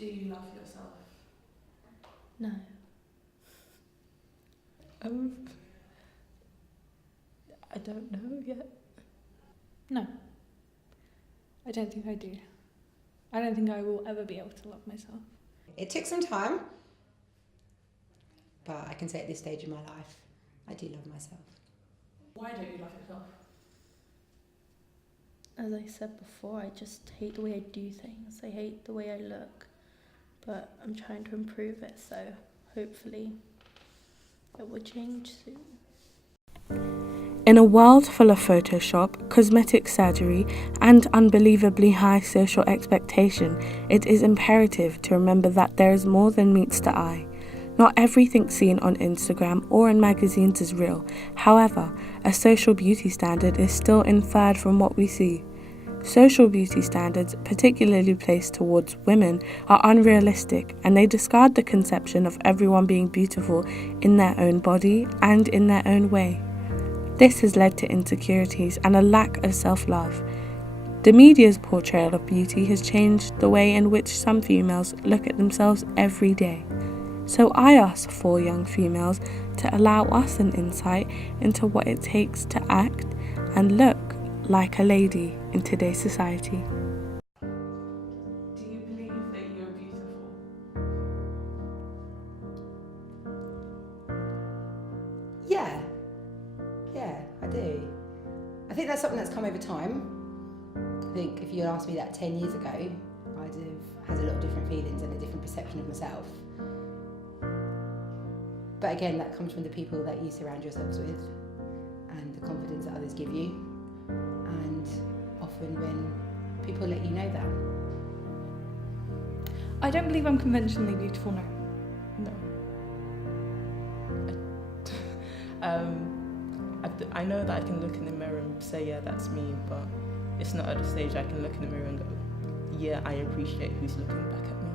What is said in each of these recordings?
Do you love yourself? No. I don't know yet. No. I don't think I do. I don't think I will ever be able to love myself. It took some time, but I can say at this stage in my life, I do love myself. Why don't you love yourself? As I said before, I just hate the way I do things. I hate the way I look. But I'm trying to improve it, so hopefully it will change soon. In a world full of Photoshop, cosmetic surgery, and unbelievably high social expectation, it is imperative to remember that there is more than meets the eye. Not everything seen on Instagram or in magazines is real. However, a social beauty standard is still inferred from what we see. Social beauty standards, particularly placed towards women, are unrealistic, and they discard the conception of everyone being beautiful in their own body and in their own way. This has led to insecurities and a lack of self-love. The media's portrayal of beauty has changed the way in which some females look at themselves every day. So I ask 4 young females to allow us an insight into what it takes to act and look like a lady in today's society. Do you believe that you're beautiful? Yeah, I do. I think that's something that's come over time. I think if you had asked me that 10 years ago, I'd have had a lot of different feelings and a different perception of myself. But again, that comes from the people that you surround yourselves with and the confidence that others give you. And often when people let you know that. I don't believe I'm conventionally beautiful, no. I know that I can look in the mirror and say, yeah, that's me, but it's not at a stage I can look in the mirror and go, yeah, I appreciate who's looking back at me.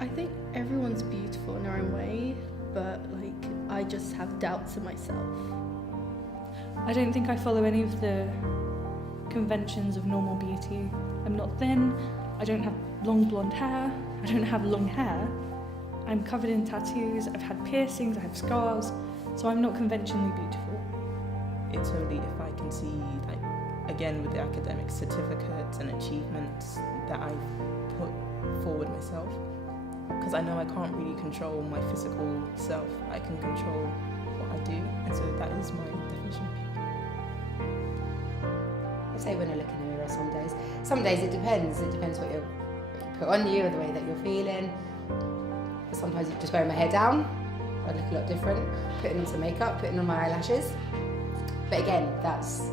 I think everyone's beautiful in their own way, but I just have doubts in myself. I don't think I follow any of the conventions of normal beauty. I'm not thin, I don't have long blonde hair, I don't have long hair. I'm covered in tattoos, I've had piercings, I have scars, so I'm not conventionally beautiful. It's only if I can see, again with the academic certificates and achievements that I've put forward myself. Because I know I can't really control my physical self, I can control what I do, and so that is my definition of beauty. I say when I look in the mirror some days it depends what you put on you or the way that you're feeling. But sometimes just wearing my hair down, I look a lot different, putting on some makeup, putting on my eyelashes. But again, that's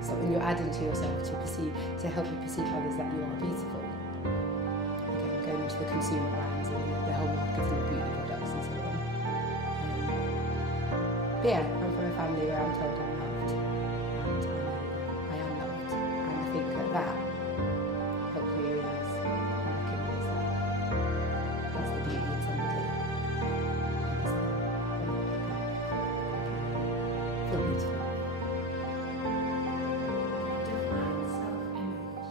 something you're adding to yourself to help you perceive others that you are beautiful. Again, going into the consumer brands and the whole marketing of beauty products and so on. But yeah, I'm from a family where I'm told I'm loved, and I am loved, and I think that helps me realise and recognise that that's the beauty in somebody. Feel beautiful. Define self-image.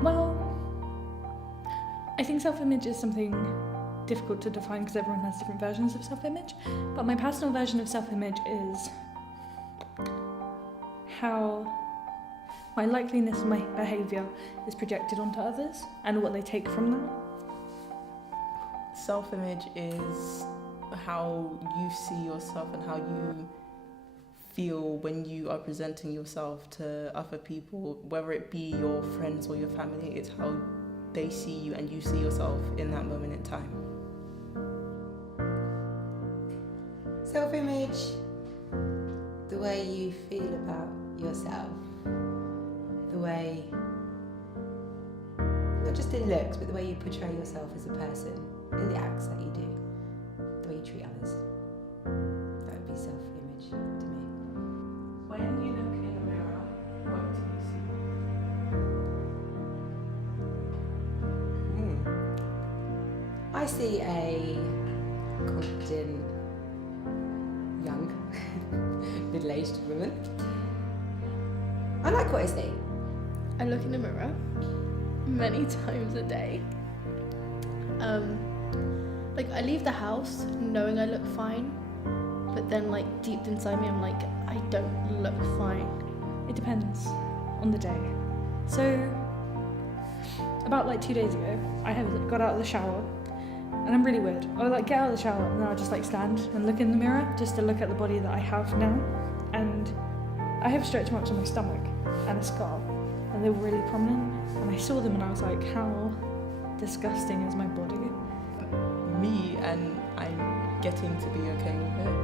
Well, I think self-image is something difficult to define because everyone has different versions of self-image, but my personal version of self-image is how my likeliness and my behaviour is projected onto others and what they take from that. Self-image is how you see yourself and how you feel when you are presenting yourself to other people, whether it be your friends or your family. It's how they see you and you see yourself in that moment in time. Self-image, the way you feel about yourself, the way, not just in looks, but the way you portray yourself as a person, in the acts that you do, the way you treat others. That would be self-image to me. When you look in the mirror, what do you see? I see a confident, young, middle-aged woman. I like what I see. I look in the mirror. many times a day. Like I leave the house knowing I look fine, but then like deep inside me I'm like, I don't look fine. It depends on the day. So, about like 2 days ago, I have got out of the shower, and I'm really weird. I'll like get out of the shower and then I'll just like stand and look in the mirror just to look at the body that I have now. And I have stretch marks on my stomach and a scar, and they were really prominent. And I saw them and I was like, how disgusting is my body? Me, and I'm getting to be okay with it.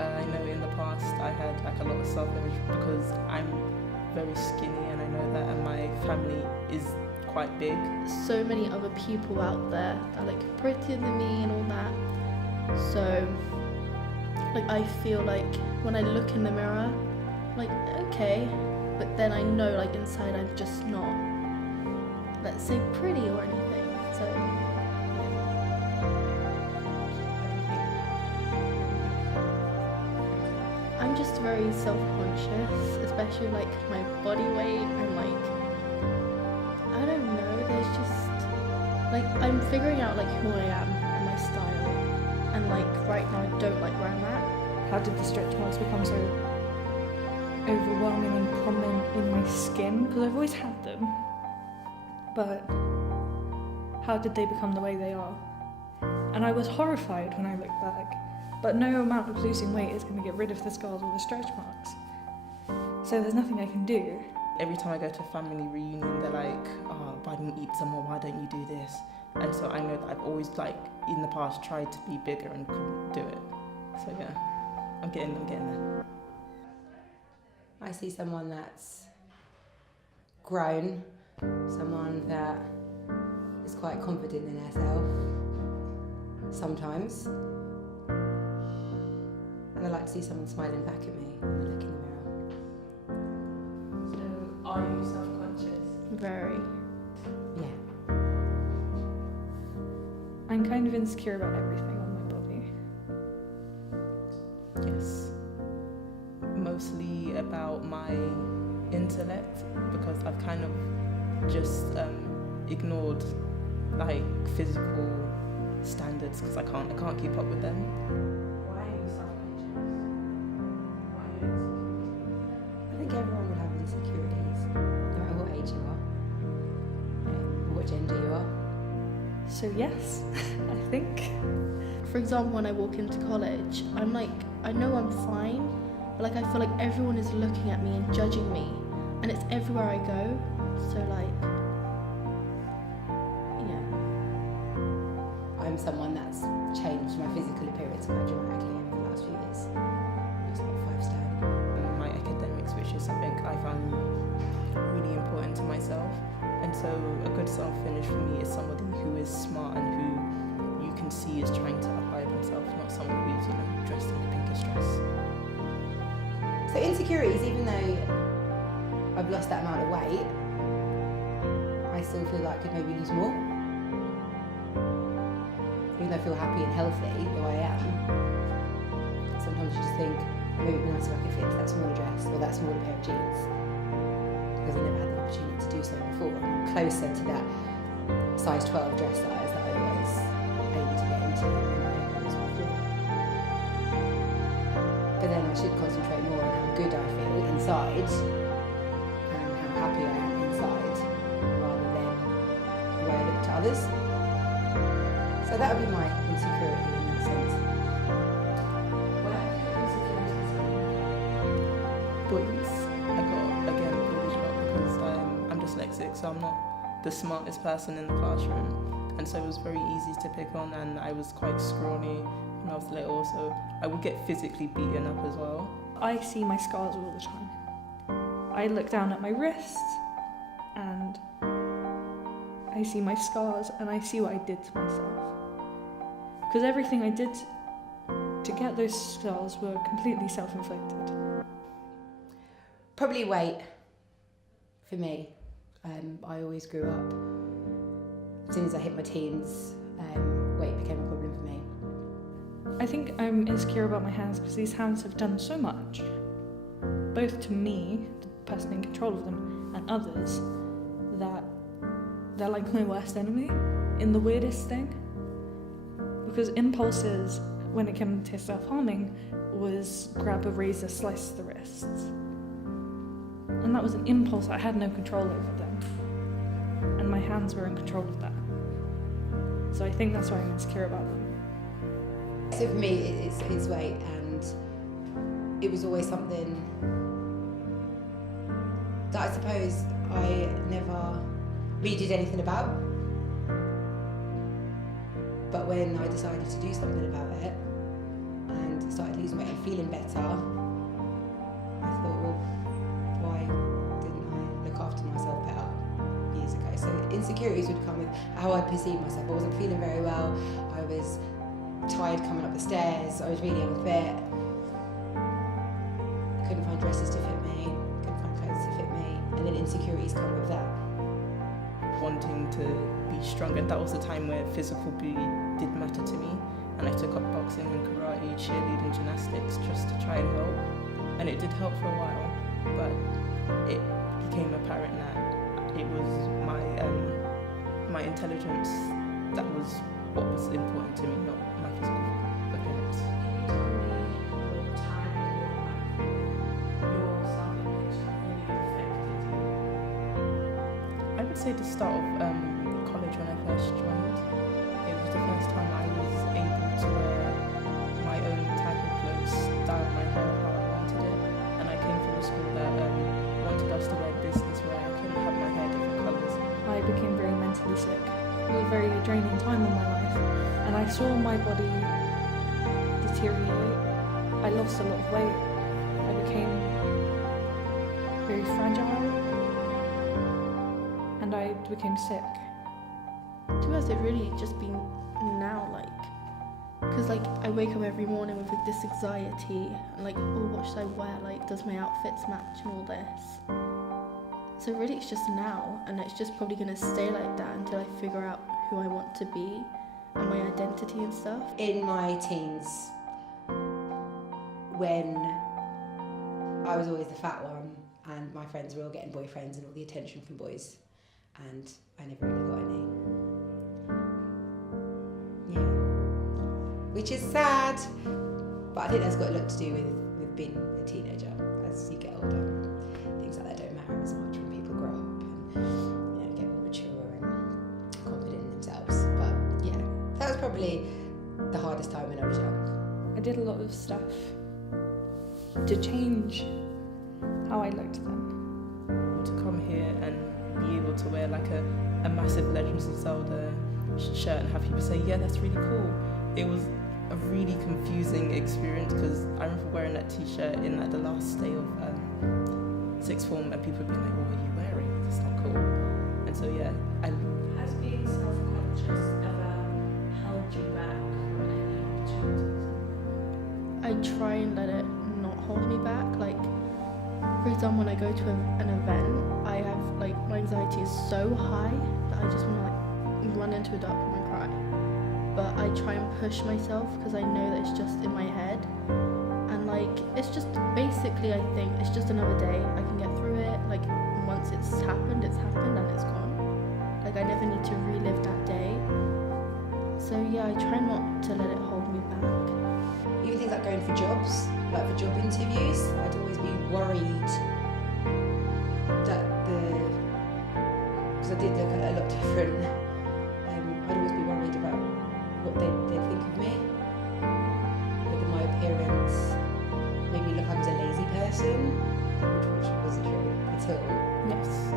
I know in the past I had like a lot of self-image because I'm very skinny, and I know that, and my family is quite big. So many other people out there that are like prettier than me and all that. So like I feel like when I look in the mirror, like okay, but then I know like inside I'm just not, let's say, pretty or anything. So I'm just very self-conscious, especially like my body weight and like, I don't know, there's just like I'm figuring out like who I am and my style, and like right now I don't like where I'm at. How did the stretch marks become so overwhelming and prominent in my skin? Because I've always had them, but how did they become the way they are? And I was horrified when I looked back, but no amount of losing weight is going to get rid of the scars or the stretch marks. So there's nothing I can do. Every time I go to a family reunion, they're like, oh, why don't you eat some more? Why don't you do this? And so I know that I've always, like, in the past tried to be bigger and couldn't do it. So yeah, I'm getting there. I see someone that's grown, someone that is quite confident in herself sometimes. And I like to see someone smiling back at me when I look in the mirror. So, are you self-conscious? Very. Yeah. I'm kind of insecure about everything on my body. Yes. Mostly about my intellect, because I've kind of just ignored like physical standards because I can't keep up with them. Why are you self-conscious? Why are you insecure? I think everyone will have insecurities, no matter what age you are, or what gender you are. So yes, I think. For example, when I walk into college, I'm like, I know I'm fine, but like I feel like everyone is looking at me and judging me, and it's everywhere I go. So like, yeah. I'm someone that's changed my physical appearance quite dramatically over the last few years. I was about 5 stone. My academics, which is something I found really important to myself. And so a good self-image for me is somebody who is smart and who you can see is trying to apply themselves, not someone who's, dressed in the pinkest dress. So insecurities, even though I've lost that amount of weight, I still feel like I could maybe lose more. Even though I feel happy and healthy the way I am, sometimes you just think, maybe it'd be nice if I could fit into that smaller dress or that smaller pair of jeans, because I never had the opportunity to do so before. I'm closer to that size 12 dress size that I was able to get into than I was before. But then I should concentrate more on how good I feel inside and how happy I am inside, rather than the way I look to others. So that would be my insecurity in that sense. Where do you insecurities come Bullies. I got, again, bullied a lot because I'm dyslexic, so I'm not the smartest person in the classroom. And so it was very easy to pick on, and I was quite scrawny when I was little, so I would get physically beaten up as well. I see my scars all the time. I look down at my wrists and I see my scars and I see what I did to myself. Because everything I did to get those scars were completely self-inflicted. Probably weight for me. I always grew up, as soon as I hit my teens, weight became a problem for me. I think I'm insecure about my hands because these hands have done so much, both to me, the person in control of them, and others, that they're like my worst enemy in the weirdest thing. Because impulses, when it came to self-harming, was grab a razor, slice the wrists. And that was an impulse. I had no control over them. And my hands were in control of that. So I think that's why I'm insecure about them. So for me, it's weight, and it was always something that I suppose I never really did anything about. But when I decided to do something about it and started losing weight and feeling better, I thought, well, why didn't I look after myself better years ago? So insecurities would come with how I perceived myself. I wasn't feeling very well. I was tired coming up the stairs. I was really unfit. Couldn't find dresses to fit me. Couldn't find clothes to fit me. And then insecurities come with that. Wanting to be stronger. That was the time where physical beauty did matter to me, and I took up boxing and karate, cheerleading, gymnastics just to try and help, and it did help for a while, but it became apparent that it was my intelligence that was what was important to me, not my physical appearance. I would say the start of college when I first joined. It was the first time I was able to wear my own type of clothes, style my hair how I wanted it, and I came from a school that wanted us to wear business where I couldn't have my hair different colours. I became very mentally sick. It was a very draining time in my life, and I saw my body deteriorate. I lost a lot of weight. I became very fragile, and I became sick. To be honest, it really just been now, because I wake up every morning with this anxiety and oh, what should I wear? Does my outfits match and all this? So really it's just now, and it's just probably gonna stay like that until I figure out who I want to be and my identity and stuff. In my teens, when I was always the fat one and my friends were all getting boyfriends and all the attention from boys, and I never really got any. Yeah. Which is sad, but I think that's got a lot to do with being a teenager. As you get older, things like that don't matter as much when people grow up and get more mature and confident in themselves. But yeah, that was probably the hardest time when I was young. I did a lot of stuff to change how I looked then. To come here and be able to wear a massive Legends of Zelda shirt and have people say, yeah, that's really cool. It was a really confusing experience because I remember wearing that t-shirt in the last day of sixth form and people would be like, what are you wearing? That's not cool. And so yeah, Has being self-conscious ever held you back from any opportunities? I try and let it not hold me back. For example, when I go to an event, I have my anxiety is so high that I just want to run into a dark room and cry. But I try and push myself because I know that it's just in my head, and it's just basically, I think it's just another day. I can get through it. Once it's happened and it's gone. I never need to relive that day. So yeah, I try not to let it hold me back. Even things like going for jobs, for job interviews, I'd always be worried that because I did look a lot different, I'd always be worried about what they'd think of me, whether my appearance made me look like I was a lazy person, which wasn't true at all. yes,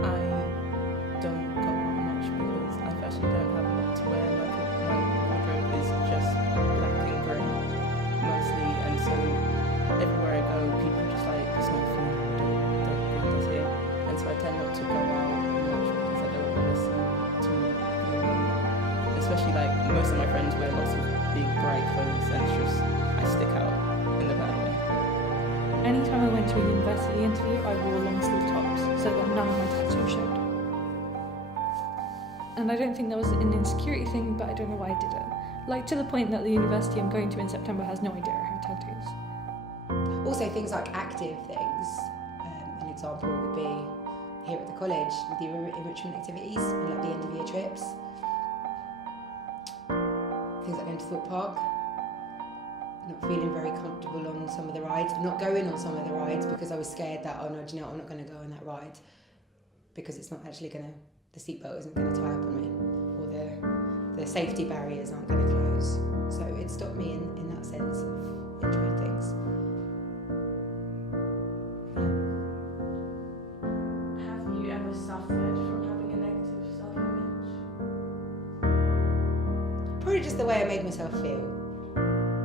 I don't go out much because I actually don't have a lot to wear. My wardrobe is just black and grey mostly, and so everywhere I go, people are just like, it's not for you, don't bring this here. And so I tend not to go out much because I don't want to seem too gloomy. Especially most of my friends wear lots of big bright clothes, and it's just I stick out in the bad way. Anytime I went to a university interview, I wore long sleeve tops so that none of my tattoos showed. And I don't think that was an insecurity thing, but I don't know why I did it. To the point that the university I'm going to in September has no idea I have tattoos. Also things like active things. An example would be here at the college with the enrichment activities and like the end of year trips. Things like going to Thorpe Park. Not feeling very comfortable on some of the rides, not going on some of the rides because I was scared that, oh no, do you know what, I'm not going to go on that ride because it's not actually going to, the seatbelt isn't going to tie up on me, or the safety barriers aren't going to close. So it stopped me in that sense of enjoying things. Have you ever suffered from having a negative self-image? Probably just the way I made myself feel.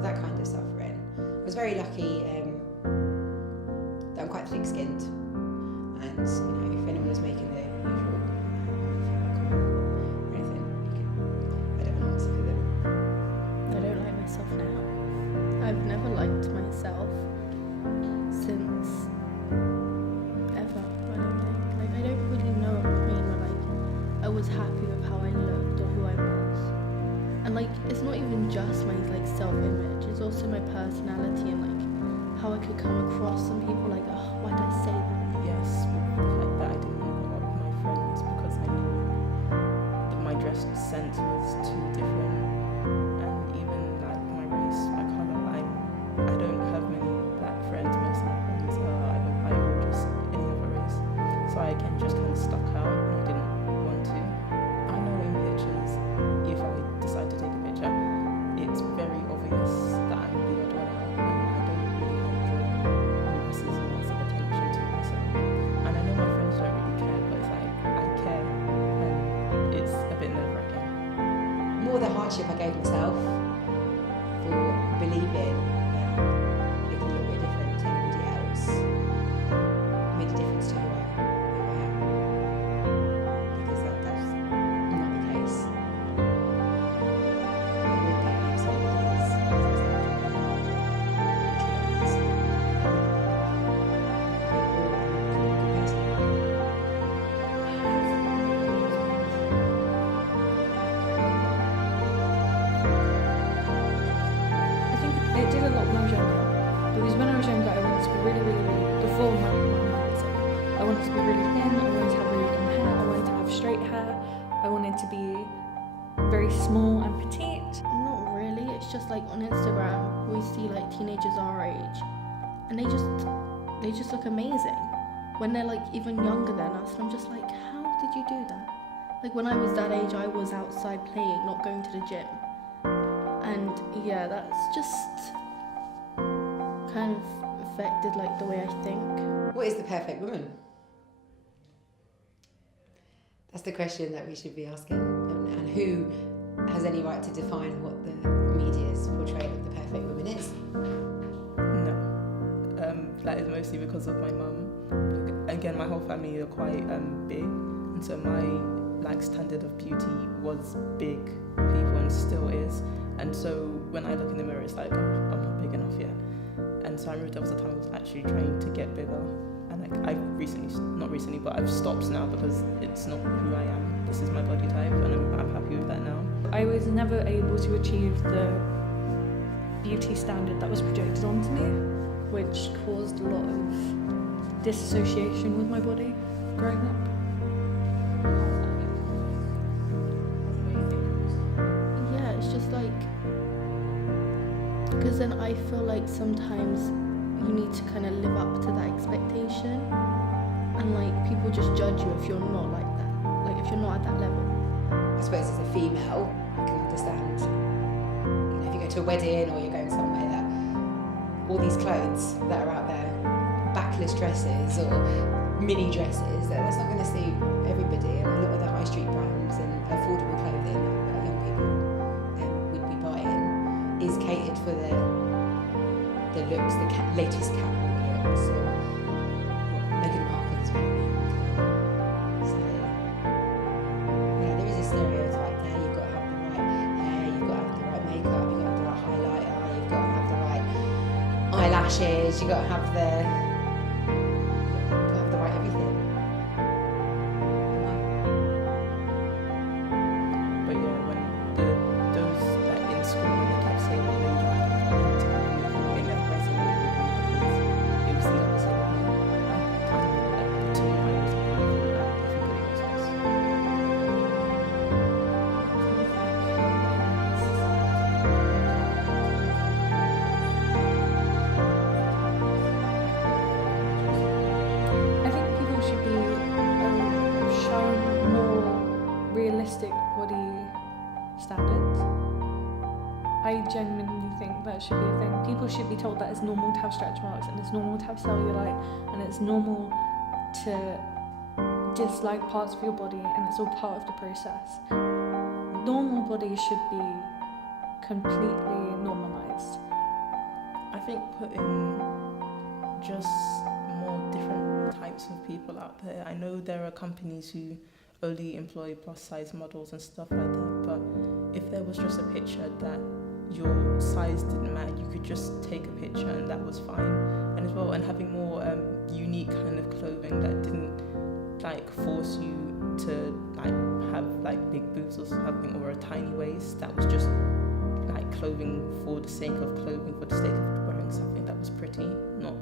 That kind of suffering. I was very lucky that I'm quite thick-skinned, and if anyone was making the usual or anything, I don't want to answer for them. I don't like myself now. I've never liked myself since ever. I don't think. Like, I don't really know what I mean when I was happy with how I looked or who I was. And like, it's not even just my like self-image, it's also my personality and like how I could come across. Some people like, oh, why did I say that? Yes, with the fact that I didn't know a lot of my friends because I knew that my dress sense was too different, and even like my race, my colour. I don't have many black friends. Most of my friends are either white or just any other race, so I again just kind of stuck out and I didn't want to. I know in pictures, if I decide to take a picture, it's very obvious that I'm the odd one out, and I don't really like drawing masses and lots of attention to myself. And I know my friends don't really care, but it's like I care, and it's a bit nerve-wracking. More the hardship I gave myself for believing looking a little bit different to anybody else made a difference to who I am. Because that's not the case. It will be if somebody's I think it did a lot when I was younger. Because when I was younger, I wanted to be really, really, really, before my I wanted to be really thin, I wanted to have really long hair, I wanted to have straight hair, I wanted to be very small and petite. Not really. It's just like on Instagram, we see like teenagers our age, and they just look amazing when they're like even younger than us. And I'm just like, how did you do that? Like when I was that age, I was outside playing, not going to the gym, and yeah, that's just kind of affected like the way I think. What is the perfect woman? That's the question that we should be asking. And who has any right to define what the media's portrayal of the perfect woman is? No. That is mostly because of my mum. Again, my whole family are quite big, and so my like standard of beauty was big people and still is. And so when I look in the mirror, it's like, oh, I'm not big enough yet. And so I remember there was a time I was actually trying to get bigger, and like I've stopped now because it's not who I am. This is my body type, and I'm happy with that now. I was never able to achieve the beauty standard that was projected onto me, which caused a lot of disassociation with my body growing up. Yeah, it's just like, because then I feel like sometimes you need to kind of live up to that expectation, and like people just judge you if you're not like that, like if you're not at that level. I suppose as a female, I can understand. If you go to a wedding or you're going somewhere that all these clothes that are out there, backless dresses or mini dresses, that's not going to suit everybody. And a lot of the high street brands and affordable clothing that young people would be buying is catered for the looks, the latest catwalk looks. So, Meghan Markle's wearing. So, yeah, there is a stereotype there. You've got to have the right hair, you've got to have the right makeup, you've got to have the right highlighter, you've got to have the right eyelashes, you've got to have the right everything. But yeah, when those that in school when they kept saying that they don't have to be beautiful, it never resonated with me because it was the opposite of me. I kind of like pretend I was beautiful genuinely think that should be a thing. People should be told that it's normal to have stretch marks and it's normal to have cellulite and it's normal to dislike parts of your body and it's all part of the process. Normal bodies should be completely normalised. I think putting just more different types of people out there. I know there are companies who only employ plus size models and stuff like that, but if there was just a picture that your size didn't matter, you could just take a picture and that was fine. And as well, and having more unique kind of clothing that didn't like force you to like have like big boobs or something or a tiny waist. That was just like clothing for the sake of clothing, for the sake of wearing something that was pretty, not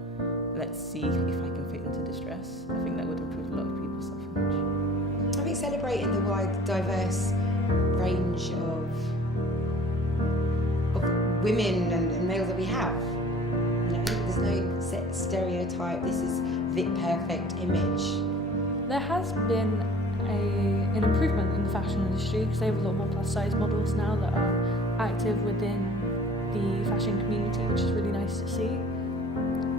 let's see if I can fit into this dress. I think that would improve a lot of people's self-image. I think celebrating the wide, diverse range of women and males that we have. You know, there's no set stereotype. This is the perfect image. There has been an improvement in the fashion industry because they have a lot more plus size models now that are active within the fashion community, which is really nice to see.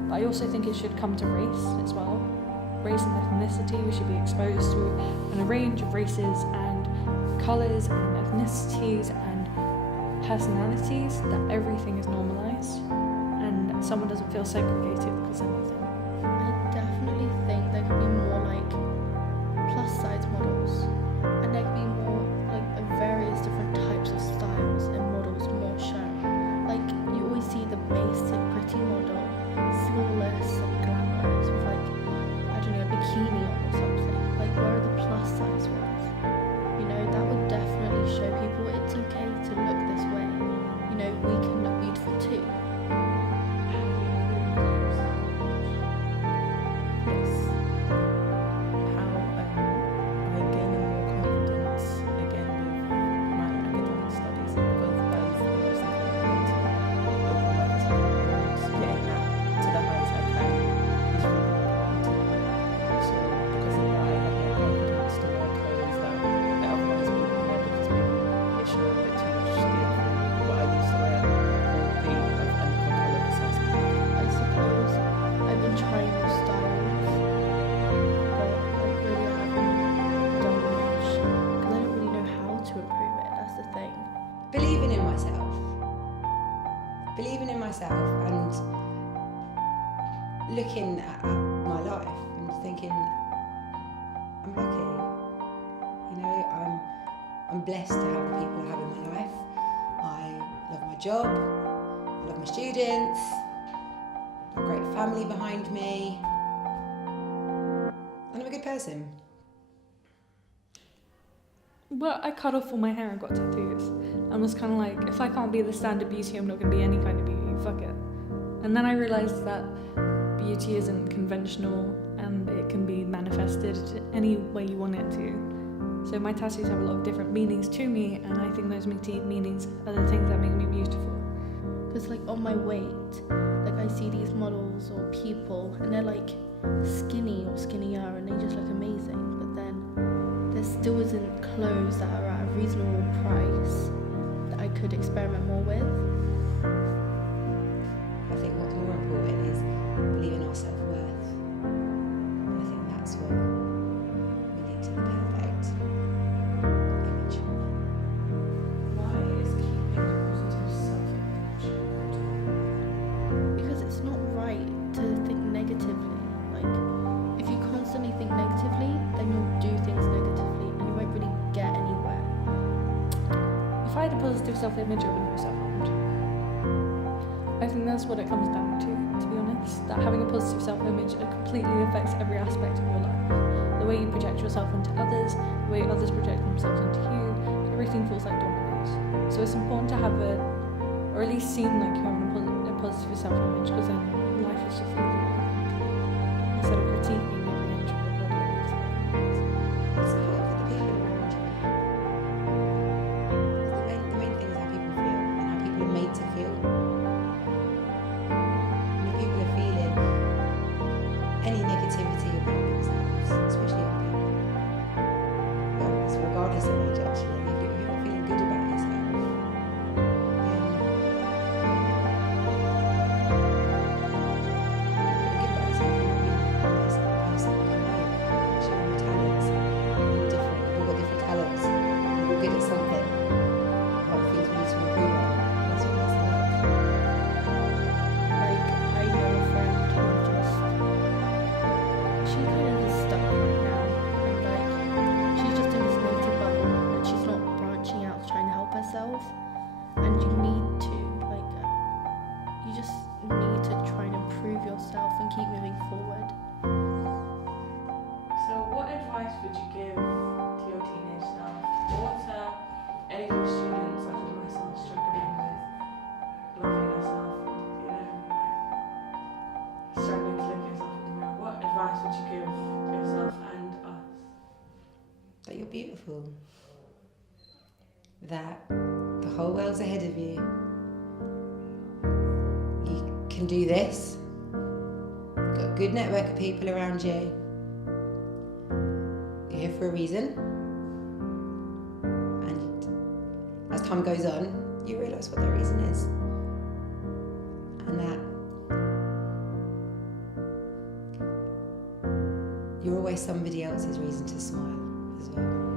But I also think it should come to race as well. Race and ethnicity, we should be exposed to a range of races and colours and ethnicities and personalities, that everything is normalised and someone doesn't feel segregated because of anything. I definitely think there could be more like plus size models, and there could be more like various different types of styles and models more shown. Like you always see the basic pretty model, flawless and glamorous with like, I don't know, a bikini on or something. Like where are the plus size ones? You know, that would definitely show people it's okay to look this way. You know, we can look beautiful too. Yes. How by gaining more confidence again with my academic studies, because that is the most important thing over life is getting that to the highest I can is really important. So because of that, I have more confidence to wear clothes that otherwise wouldn't wear because maybe they show a bit too much skin from what I used to wear, or they have another colour besides pink. I suppose I've been trying new styles, but like really I haven't done much because I don't really know how to improve it. That's the thing. Believing in myself. Believing in myself and looking at my life and thinking, I'm lucky. You know, I'm blessed to have the people I have in my life. I love my job, I love my students, I've got a great family behind me, and I'm a good person. Well, I cut off all my hair and got tattoos and was kind of like, if I can't be the standard beauty, I'm not going to be any kind of beauty, fuck it. And then I realised that beauty isn't conventional and it can be manifested any way you want it to. So my tattoos have a lot of different meanings to me, and I think those meanings are the things that make me beautiful. Because like on my weight, like I see these models or people and they're like skinny or skinnier and they just look amazing, but then there still isn't clothes that are at a reasonable price that I could experiment more with. I think what's more important is believing our self-worth. And I think that's what we need to the perfect image. Why is keeping a positive self-image important? Because it's not right to think negatively. Like, if you constantly think negatively, then you'll do things negatively and you won't really get anywhere. If I had a positive self-image, I wouldn't be self-harmed. I think that's what it comes down to be honest. That having a positive self-image, it completely affects every aspect of your life. The way you project yourself into others, the way others project themselves into you, everything feels like dominoes. So it's important to have or at least seem like you're having a positive self-image, because then life is just easier, I think. Instead of critiquing every inch of your body. It's important for the people around you. The main thing is how people feel and how people are made to feel. And if people are feeling any negativity about themselves, especially young people, well, it's regardless of age actually, if you're not feeling good about yourself, then would you give yourself and us? That you're beautiful. That the whole world's ahead of you. You can do this. You've got a good network of people around you. You're here for a reason. And as time goes on, you realise what that reason is. And that you're always somebody else's reason to smile as well.